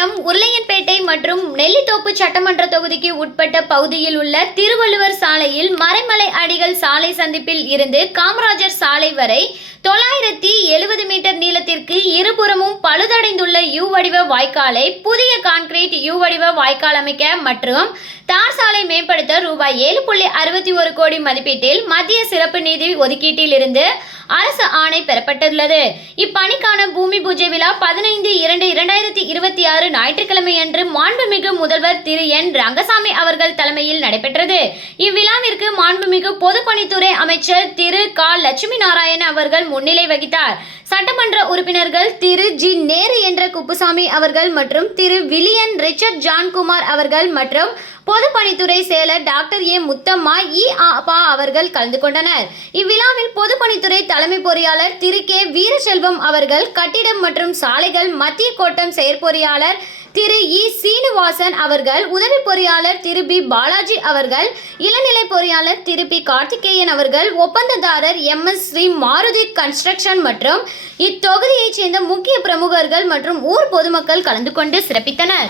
மாநிலம் உருளையன்பேட்டை மற்றும் நெல்லித்தோப்பு சட்டமன்ற தொகுதிக்கு உட்பட்ட பகுதியில் உள்ள திருவள்ளுவர் சாலையில் மறைமலை அடிகள் சாலை சந்திப்பில் இருந்து காமராஜர் சாலை வரை 970 மீட்டர் நீளத்திற்கு இருபுறமும் பழுதடைந்துள்ள யூ வடிவ வாய்க்காலை புதிய கான்கிரீட் யூ வடிவ வாய்க்கால் அமைக்க மற்றும் தார் சாலை மேம்படுத்த ரூபாய் 7.61 கோடி மதிப்பீட்டில் மத்திய சிறப்பு நிதி ஒதுக்கீட்டில் இருந்து அரசு ஆணை பெறப்பட்டுள்ளது. இப்பணிக்கான பூமி பூஜை விழா 15/2/2026 ஞாயிற்றுக்கிழமையன்று மாண்புமிகு முதல்வர் திரு என் ரங்கசாமி அவர்கள் தலைமையில் நடைபெற்றது. இவ்விழாவிற்கு மாண்புமிகு பொதுப்பணித்துறை அமைச்சர் திரு க லட்சுமி நாராயணன் அவர்கள் முன்னிலை வகித்தார். சட்டமன்ற உறுப்பினர்கள் திரு ஜி நேரு என்ற குப்புசாமி அவர்கள் மற்றும் திரு வில்லியன் ரிச்சர்ட் ஜான்குமார் அவர்கள் மற்றும் பொதுப்பணித்துறை செயலர் டாக்டர் ஏ முத்தம்மா அவர்கள் கலந்து கொண்டனர். இவ்விழாவில் பொதுப்பணித்துறை தலைமை பொறியாளர் திரு கே வீரசெல்வம் அவர்கள், கட்டிடம் மற்றும் சாலைகள் மத்திய கோட்டம் செயற்பொறியாளர் திரு இ சீனிவாசன் அவர்கள், உதவி பொறியாளர் திரு பி பாலாஜி அவர்கள், இளநிலை பொறியாளர் திரு பி கார்த்திகேயன் அவர்கள், ஒப்பந்ததாரர் MS ஸ்ரீ மாருதி கன்ஸ்ட்ரக்ஷன் மற்றும் இத்தொகுதியைச் சேர்ந்த முக்கிய பிரமுகர்கள் மற்றும் ஊர் பொதுமக்கள் கலந்து கொண்டு சிறப்பித்தனர்.